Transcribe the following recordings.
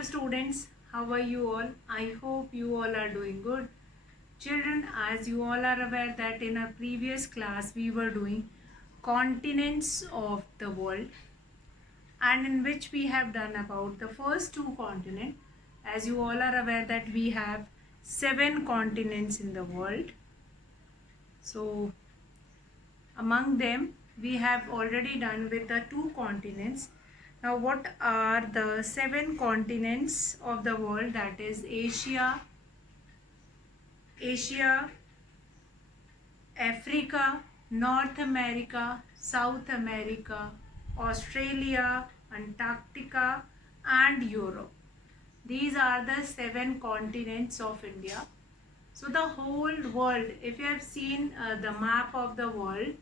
Hello students, how are you all? I hope you all are doing good. Children, as you all are aware that in our previous class we were doing continents of the world, and in which we have done about the first two continents. As you all are aware that we have 7 continents in the world. So among them we have already done with the 2 continents. Now what are the 7 continents of the world? That is Asia, Africa, North America, South America, Australia, Antarctica and Europe. These are the 7 continents of India. So the whole world, if you have seen the map of the world,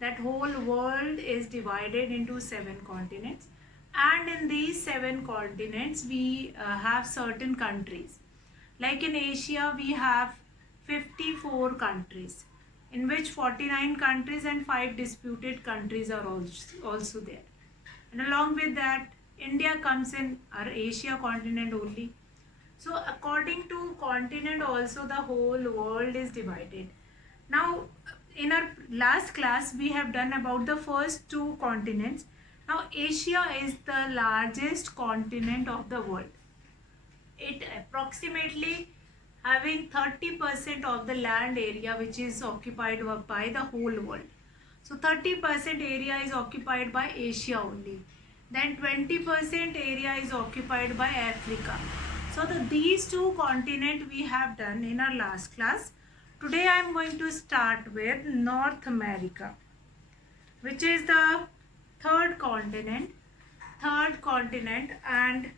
that whole world is divided into 7 continents, and in these 7 continents we have certain countries. Like in Asia we have 54 countries, in which 49 countries and 5 disputed countries are also there. And along with that, India comes in our Asia continent only. So according to continent also the whole world is divided. Now in our last class we have done about the first 2 continents. Now Asia is the largest continent of the world. It approximately having 30% of the land area which is occupied by the whole world. So 30% area is occupied by Asia only. Then 20% area is occupied by Africa. So these 2 continents we have done in our last class. Today I am going to start with North America, which is the third continent, and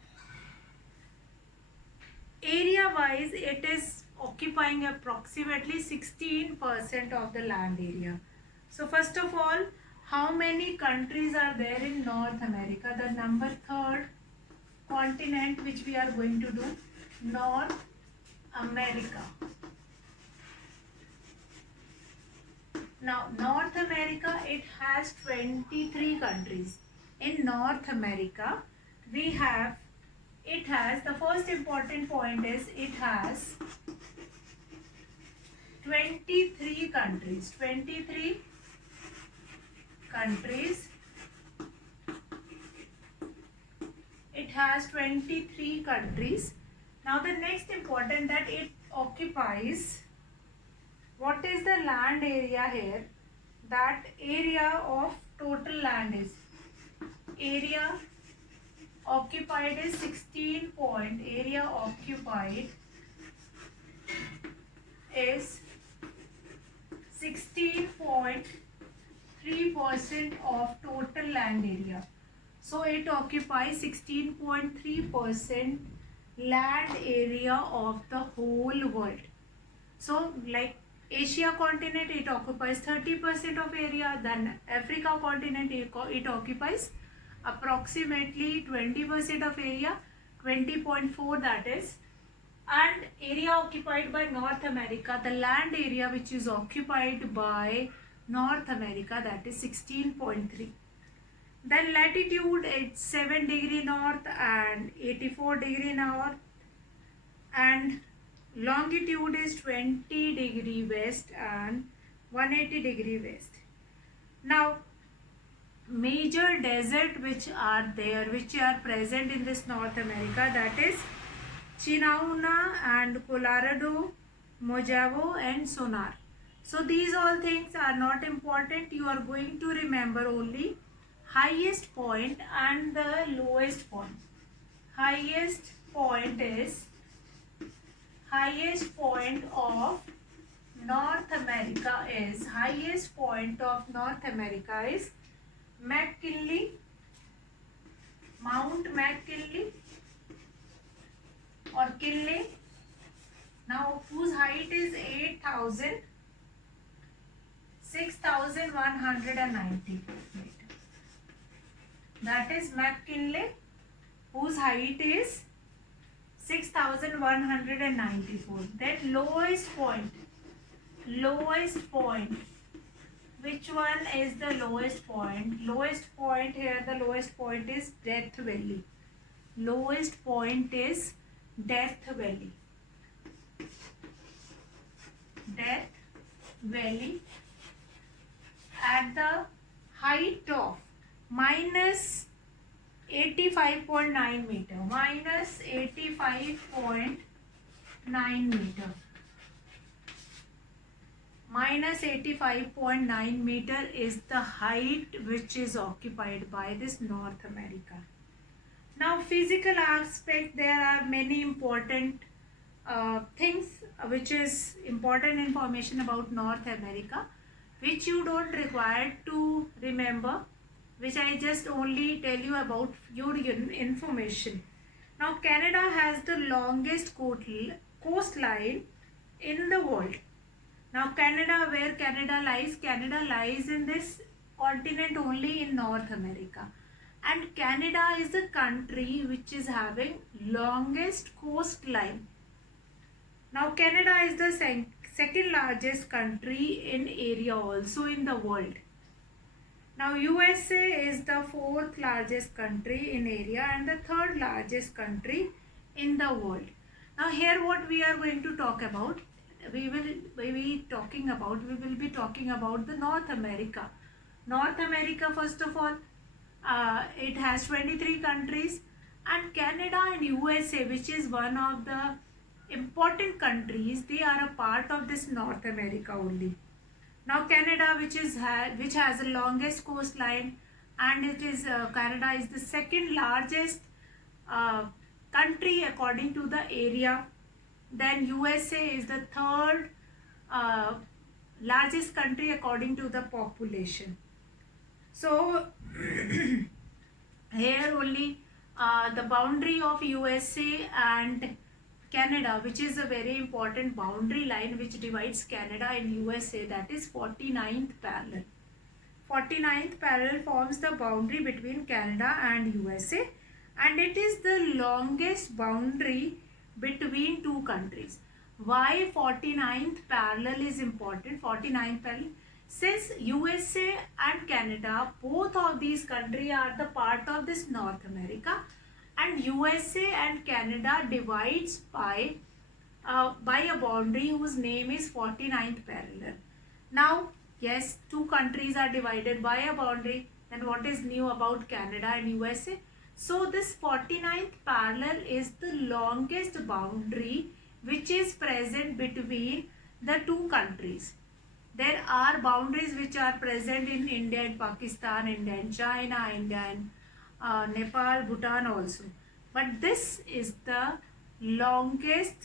area wise it is occupying approximately 16% of the land area. So first of all, how many countries are there in North America? The number third continent which we are going to do, North America. Now North America, it has 23 countries. In North America we have, it has, the first important point is it has 23 countries. 23 countries. It has 23 countries. Now the next important that it occupies, what is the land area here? That area of total land is, area occupied is 16 point, area occupied is 16.3% of total land area. So it occupies 16.3% land area of the whole world. So like Asia continent, it occupies 30% of area, then Africa continent, it occupies approximately 20% of area, 20.4 that is, and area occupied by North America, the land area which is occupied by North America, that is 16.3. Then latitude, it's 7 degree north and 84 degree north, and longitude is 20 degree west and 180 degree west. Now major desert which are there, which are present in this North America, that is Chinauna and Colorado, Mojave and Sonar. So these all things are not important. You are going to remember only highest point and the lowest point. Highest point of North America is, McKinley, Mount McKinley or Kinley. Now whose height is 6,190 meters. That is McKinley, whose height is 6,194. Then lowest point. Which one is the lowest point? Lowest point here, the lowest point is Death Valley. lowest point is Death Valley. Death Valley at the height of minus 85.9 meter. Minus 85.9 meter. Minus 85.9 meter is the height which is occupied by this North America. Now, physical aspect, there are many important things which is important information about North America, which you don't require to remember, which I just only tell you about your information. Now, Canada has the longest coastline in the world. Now, Canada, where Canada lies? Canada lies in this continent only in North America. And Canada is the country which is having longest coastline. Now, Canada is the second largest country in area also in the world. Now, USA is the fourth largest country in area and the third largest country in the world. Now, here what we are going to talk about, we will be talking about the North America. North America, first of all, it has 23 countries, and Canada and USA, which is one of the important countries, they are a part of this North America only. Now, Canada, which has the longest coastline, and it is Canada is the second largest country according to the area. Then USA is the third largest country according to the population. So here only the boundary of USA and Canada, which is a very important boundary line which divides Canada and USA, that is 49th parallel. 49th parallel forms the boundary between Canada and USA, and it is the longest boundary between two countries. Why 49th parallel is important? 49th parallel, since USA and Canada, both of these countries are the part of this North America, and USA and Canada divides by a boundary whose name is 49th parallel. Now, yes, two countries are divided by a boundary. Then what is new about Canada and USA? So this 49th parallel is the longest boundary which is present between the two countries. There are boundaries which are present in India and Pakistan, India and China, India and Nepal, Bhutan also. But this is the longest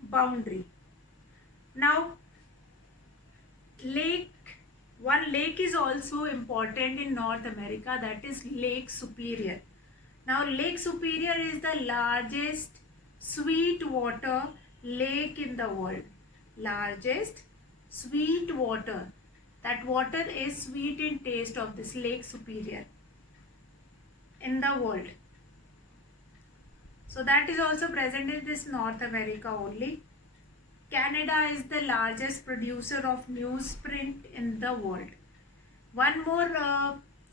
boundary. Now, one lake is also important in North America, that is Lake Superior. Now, Lake Superior is the largest sweet water lake in the world. Largest sweet water. That water is sweet in taste of this Lake Superior in the world. So that is also present in this North America only. Canada is the largest producer of newsprint in the world. One more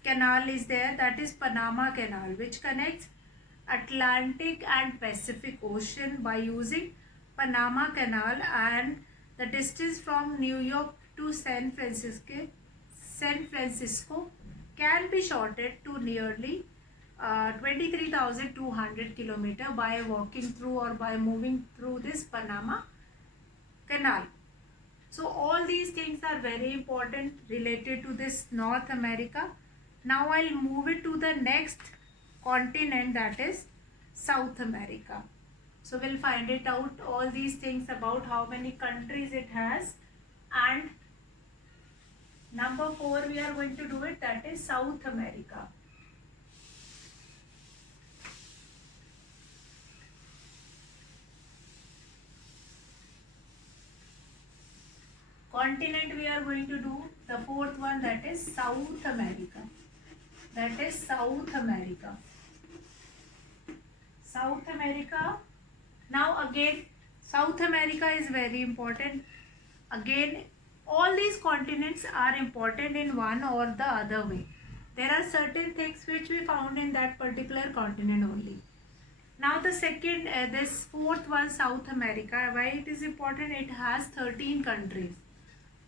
canal is there, that is Panama Canal, which connects Atlantic and Pacific Ocean by using Panama Canal, and the distance from New York to San Francisco can be shortened to nearly 23,200 kilometers by walking through or by moving through this Panama Canal. So all these things are very important related to this North America. Now I'll move it to the next continent, that is South America. So we'll find it out all these things about how many countries it has, and number 4 we are going to do it, that is South America. Continent we are going to do the 4th one, that is South America. That is South America. South America. Now again, South America is very important. Again, all these continents are important in one or the other way. There are certain things which we found in that particular continent only. Now the second, this fourth one, South America. Why it is important? It has 13 countries.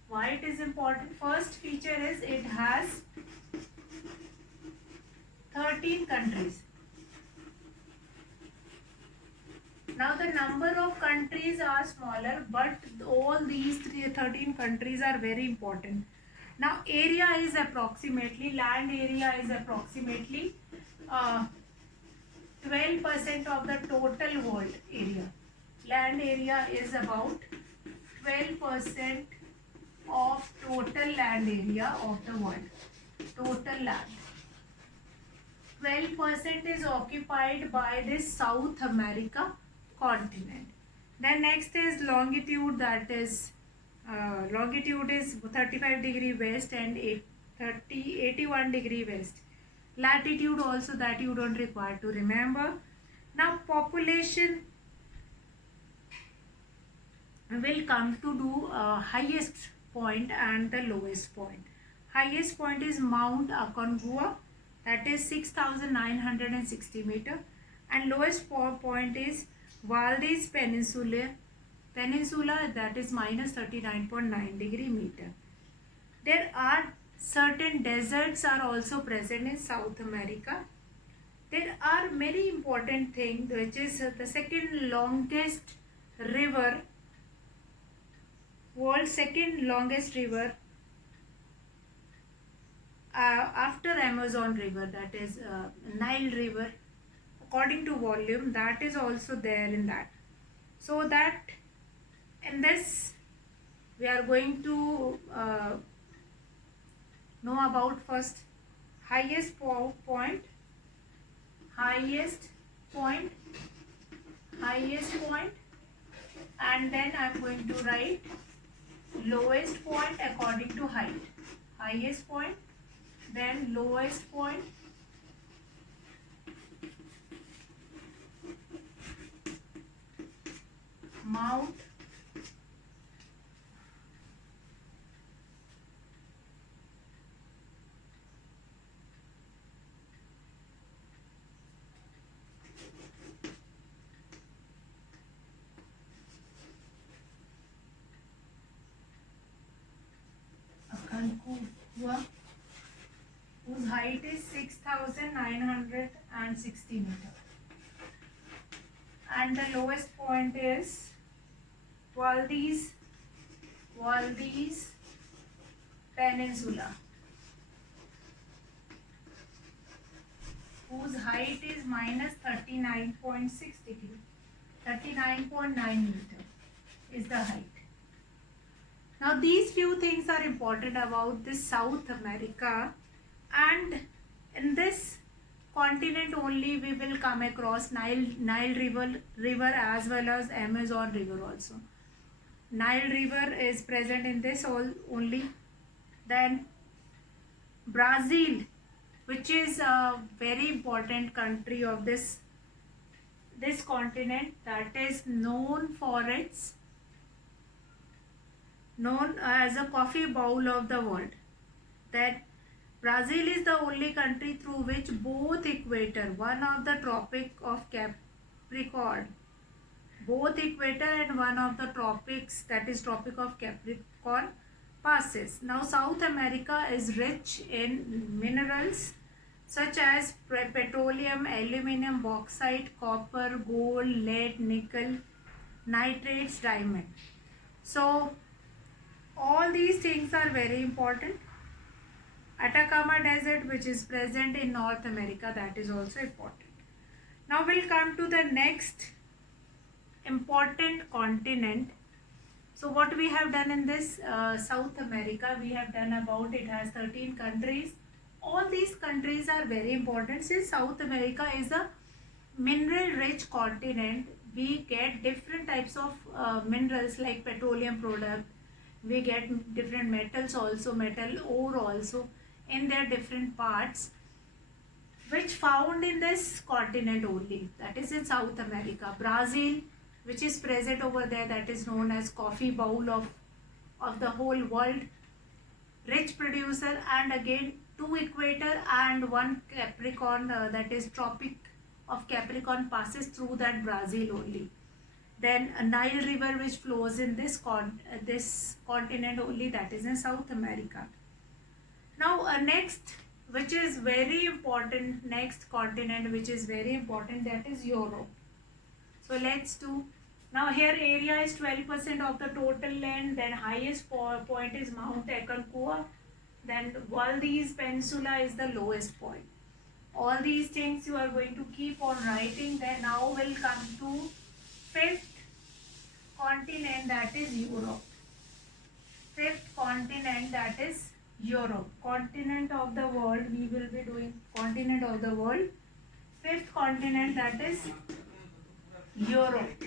Why it is important? First feature is it has 13 countries. Now the number of countries are smaller, but all these 13 countries are very important. Now area is approximately, land area is approximately 12% of the total world area. Land area is about 12% of total land area of the world. Total land. 12% is occupied by this South America continent. Then next is longitude, that is longitude is 35 degree west and 81 degree west. Latitude also, that you don't require to remember. Now population will come to do highest point and the lowest point. Highest point is Mount Aconcagua, that is 6,960 meter, and lowest point is Valdez Peninsula, that is minus 39.9 degree meter. There are certain deserts are also present in South America. There are many important things, which is the second longest river, world's second longest river after Amazon river, that is Nile river, according to volume, that is also there in that. So that in this we are going to know about first highest point, and then I am going to write lowest point according to height. Highest point, then lowest point, Mount Aconcagua, whose height is 6,960 meter, and the lowest point is Valdez Peninsula, whose height is minus 39.6 degree, 39.9 meter is the height. Now these few things are important about this South America, and in this continent only we will come across Nile river as well as Amazon river also. Nile river is present in this only. Then Brazil, which is a very important country of this continent, that is known as a coffee bowl of the world. That Brazil is the only country through which both equator, one of the Tropic of Capricorn, both equator and one of the tropics, that is Tropic of Capricorn, passes. Now South America is rich in minerals such as petroleum, aluminum, bauxite, copper, gold, lead, nickel, nitrates, diamond. So all these things are very important. Atacama Desert, which is present in North America, that is also important. Now we'll come to the next important continent. So what we have done in this South America, we have done about, it has 13 countries. All these countries are very important. Since South America is a mineral rich continent, we get different types of minerals like petroleum product. We get different metals also, metal ore also in their different parts, which found in this continent only, that is in South America. Brazil, which is present over there, that is known as coffee bowl of the whole world, rich producer, and again two equator and one Capricorn, that is Tropic of Capricorn, passes through that Brazil only. Then a Nile river which flows in this continent only, that is in South America. Now next, which is very important, next continent which is very important, that is Europe. So let's do. Now here area is 12% of the total land. Then highest point is Mount Aconcagua. Then Valdez Peninsula is the lowest point. All these things you are going to keep on writing. Then now we'll come to fifth continent, that is Europe. Fifth continent, that is Europe. Continent of the world, we will be doing continent of the world. Fifth continent, that is Europe.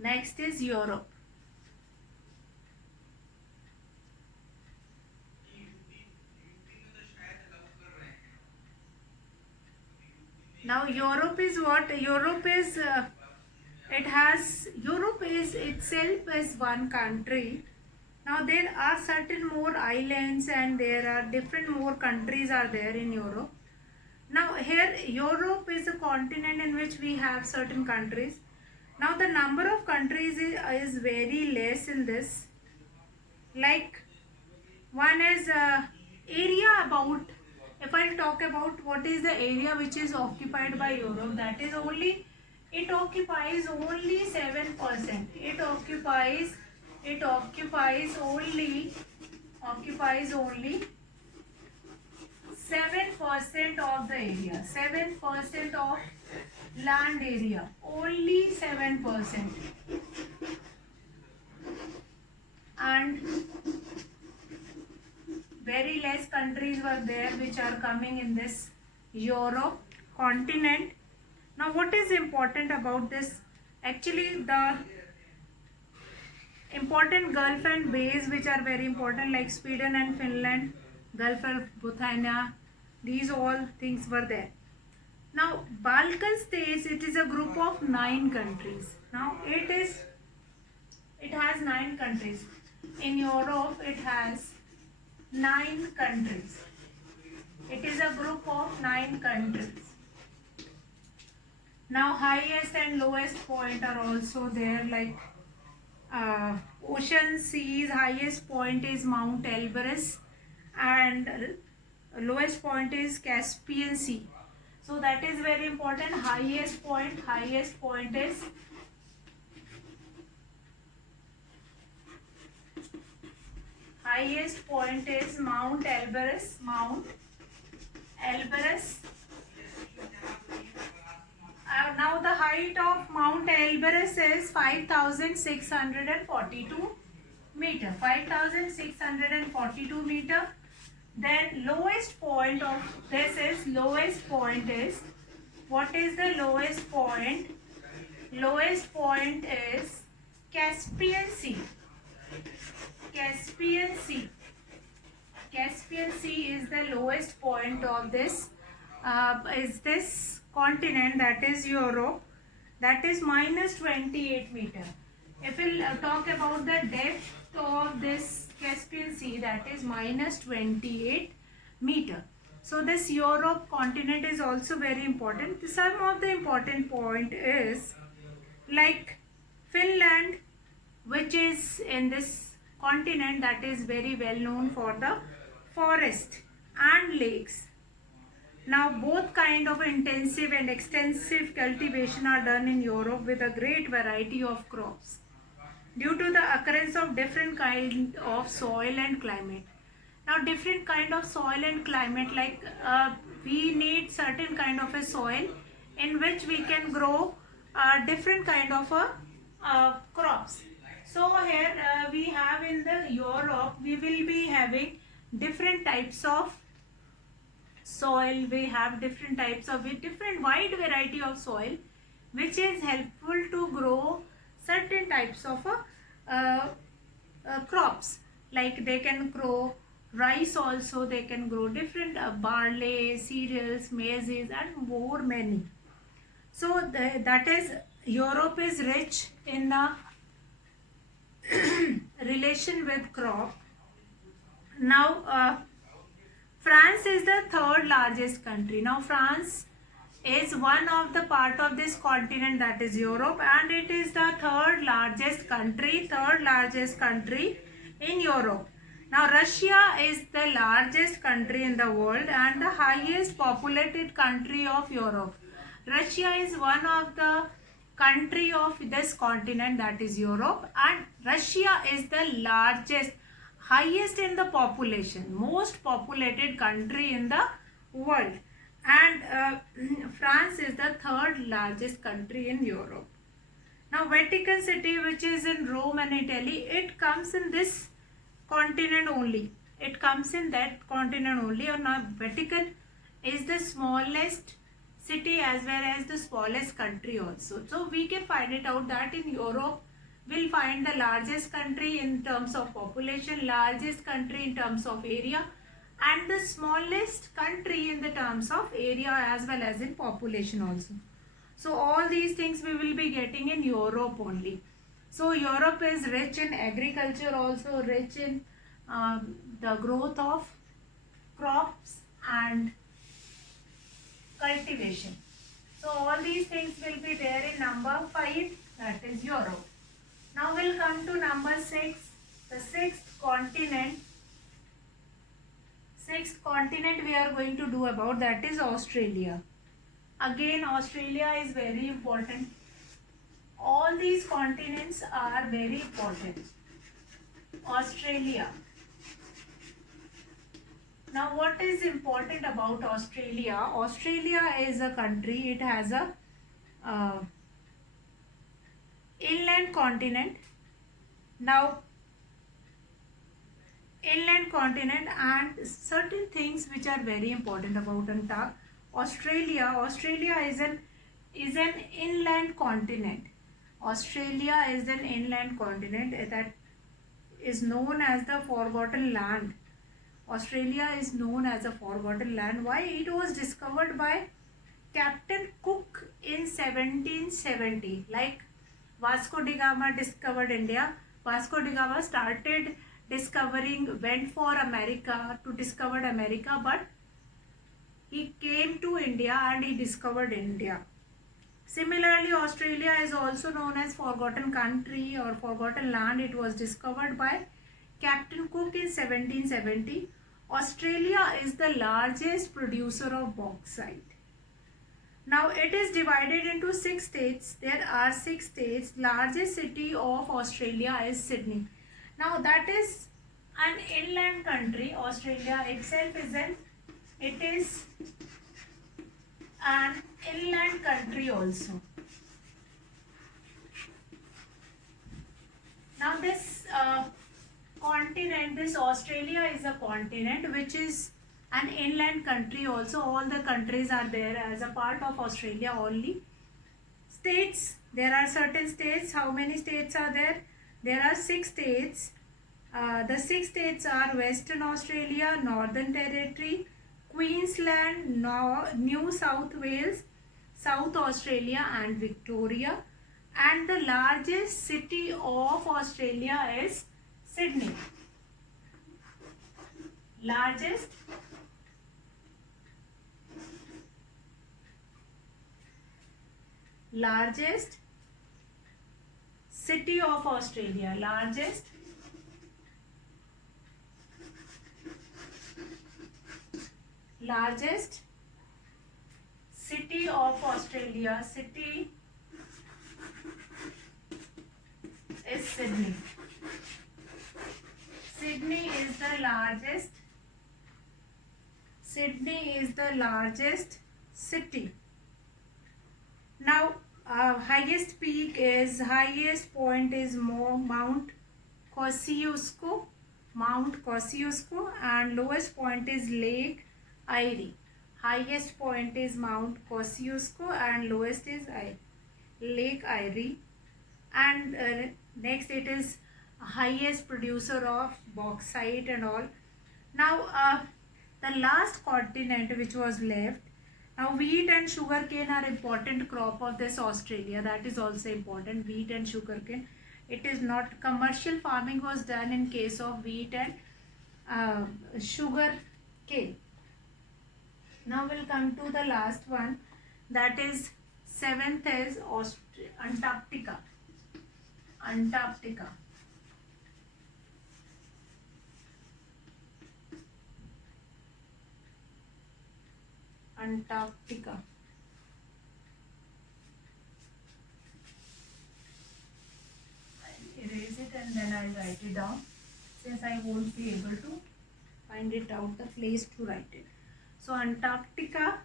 Next is Europe. Now Europe is what? Europe is Europe is itself as one country. Now there are certain more islands and there are different more countries are there in Europe. Now here Europe is a continent in which we have certain countries. Now the number of countries is very less in this. Like one is area about, if I talk about what is the area which is occupied by Europe, that is only, it occupies only 7%. It occupies only 7% of the area. 7% of land area. Only 7%. And very less countries were there which are coming in this Europe continent. Now what is important about this? Actually the important Gulf and bays which are very important, like Sweden and Finland, Gulf of Bothnia, these all things were there. Now Balkan states, it is a group of 9 countries. Now it has 9 countries. In Europe it has 9 countries. It is a group of 9 countries. Now highest and lowest point are also there, like ocean seas, highest point is Mount Elbrus and lowest point is Caspian Sea. So that is very important. Highest point is Mount Elbrus. Now the height of Mount Elbrus is 5,642 meter. 5,642 meter. Then lowest point of this is, what is the lowest point? Lowest point is Caspian Sea. Caspian Sea is the lowest point of this continent, that is Europe, that is -28 meter. If we talk about the depth of this Caspian Sea, that is -28 meter. So this Europe continent is also very important. Some of the important point is like Finland, which is in this continent, that is very well known for the forest and lakes. Now both kind of intensive and extensive cultivation are done in Europe with a great variety of crops due to the occurrence of different kind of soil and climate. Now different kind of soil and climate, like we need certain kind of a soil in which we can grow different kind of crops. So here we have in the Europe, we will be having different types of soil. We have different types of different wide variety of soil which is helpful to grow certain types of crops. Like they can grow rice also, they can grow different barley, cereals, maize and more many. So that is, Europe is rich in relation with crop. Now, France is the third largest country. Now, France is one of the part of this continent, that is Europe, and it is the third largest country in Europe. Now, Russia is the largest country in the world and the highest populated country of Europe. Russia is one of the country of this continent, that is Europe, and Russia is the largest, highest in the population, most populated country in the world, and France is the third largest country in Europe. Now, Vatican City, which is in Rome and Italy, it comes in this continent only. It comes in that continent only. Or now, Vatican is the smallest city as well as the smallest country also. So, we can find it out that in Europe, we'll find the largest country in terms of population, largest country in terms of area, and the smallest country in the terms of area as well as in population also. So all these things we will be getting in Europe only. So Europe is rich in agriculture, also rich in the growth of crops and cultivation. So all these things will be there in number 5, that is Europe. Now we'll come to number 6, the sixth continent. Sixth continent we are going to do about, that is Australia. Again, Australia is very important. All these continents are very important. Australia. Now, what is important about Australia? Australia is a country, it has a inland continent. Now, inland continent and certain things which are very important about Australia. Australia is an inland continent. Australia is an inland continent that is known as the forgotten land. Australia is known as a forgotten land. Why? It was discovered by Captain Cook in 1770. Like Vasco da Gama discovered India. Vasco da Gama started discovering, went for America to discover America, but he came to India and he discovered India. Similarly, Australia is also known as forgotten country or forgotten land. It was discovered by Captain Cook in 1770. Australia is the largest producer of bauxite. Now it is divided into 6 states. There are 6 states. Largest city of Australia is Sydney. Now that is an inland country. Australia itself is an inland country also. Now this continent, this Australia is a continent which is an inland country also. All the countries are there as a part of Australia only. States, there are certain states. How many states are there? There are 6 states. The 6 states are Western Australia, Northern Territory, Queensland, New South Wales, South Australia and Victoria. And the largest city of Australia is Sydney. Largest city of Australia. Largest city of Australia. City is Sydney. Sydney is the largest city. Now, highest point is Mount Kosciuszko, and lowest point is Lake Erie. Highest point is Mount Kosciuszko and lowest is Lake Erie. And next it is highest producer of bauxite and all. Now the last continent which was left. Now wheat and sugarcane are important crop of this Australia. That is also important, wheat and sugarcane. It is not. Commercial farming was done in case of wheat and sugar cane. Now we'll come to the last one, that is seventh is Antarctica. Antarctica. Antarctica. I'll erase it and then I'll write it down, since I won't be able to find it out the place to write it. So Antarctica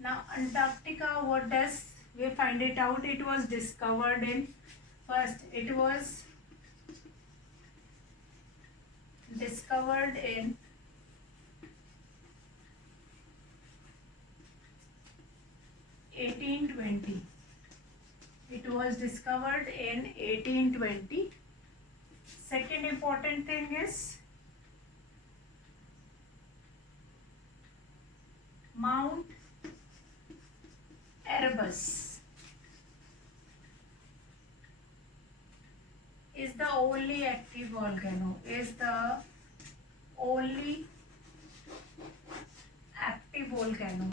now Antarctica, what does we find it out? It was discovered in it was discovered in 1820. It was discovered in 1820. Second important thing is Mount Erebus is the only active volcano. Is the only active volcano.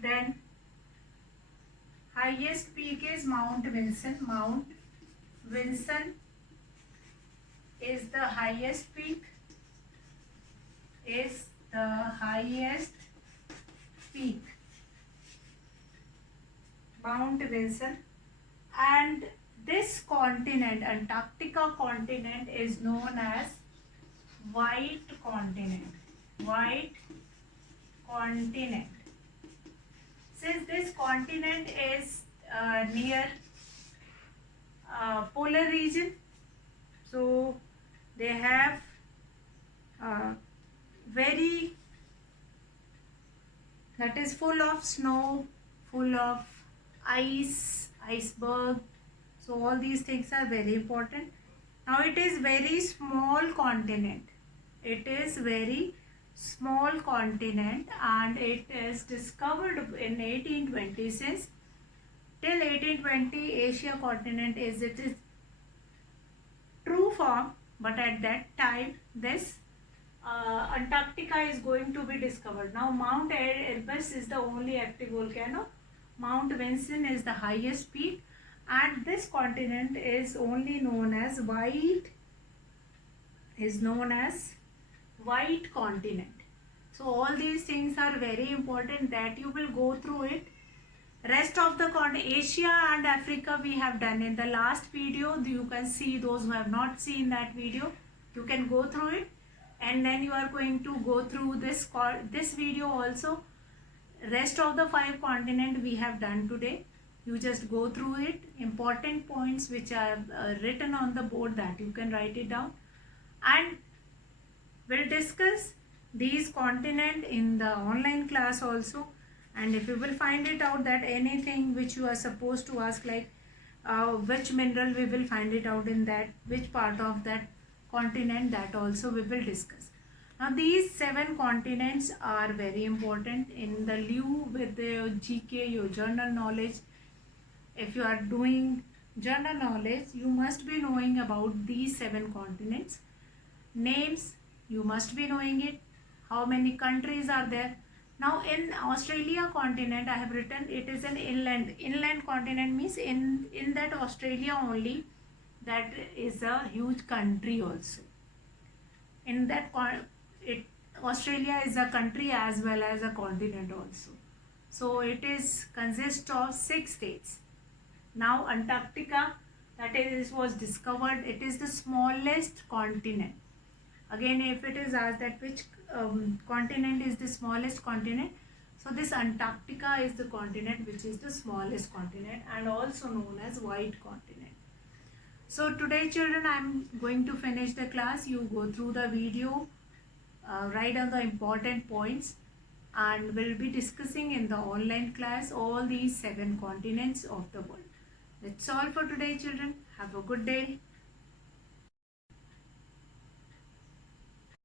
Then highest peak is Mount Vinson. Mount Vinson is the highest peak. Is the highest peak. Mount Vinson. And this continent, Antarctica continent, is known as White Continent. White Continent. Since this continent is near polar region, so they have very, that is full of snow, full of ice, iceberg. So all these things are very important. Now it is very small continent. It is very small continent and it is discovered in 1820. Since till 1820 Asia continent is true form, but at that time this Antarctica is going to be discovered. Now Mount Erebus is the only active volcano. Mount Vinson is the highest peak, and this continent is only known as White Continent. So all these things are very important that you will go through it. Rest of the Asia and Africa we have done in the last video. You can see, those who have not seen that video, you can go through it, and then you are going to go through this video also. Rest of the 5 continents we have done today. You just go through it. Important points which I have written on the board, that you can write it down, and we'll discuss these continents in the online class also. And if you will find it out that anything which you are supposed to ask, like which mineral, we will find it out in that, which part of that continent, that also we will discuss. Now these 7 continents are very important in the lieu with the GK, your general knowledge. If you are doing general knowledge, you must be knowing about these 7 continents. Names, you must be knowing it. How many countries are there? Now in Australia continent, I have written it is an inland continent, means in that Australia only, that is a huge country also. In that Australia is a country as well as a continent also. So it consists of 6 states. Now Antarctica, that is was discovered, it is the smallest continent. Again, if it is asked that which continent is the smallest continent, so this Antarctica is the continent which is the smallest continent, and also known as White Continent. So today children, I am going to finish the class. You go through the video, write down the important points, and we'll be discussing in the online class all these 7 continents of the world. That's all for today, children. Have a good day.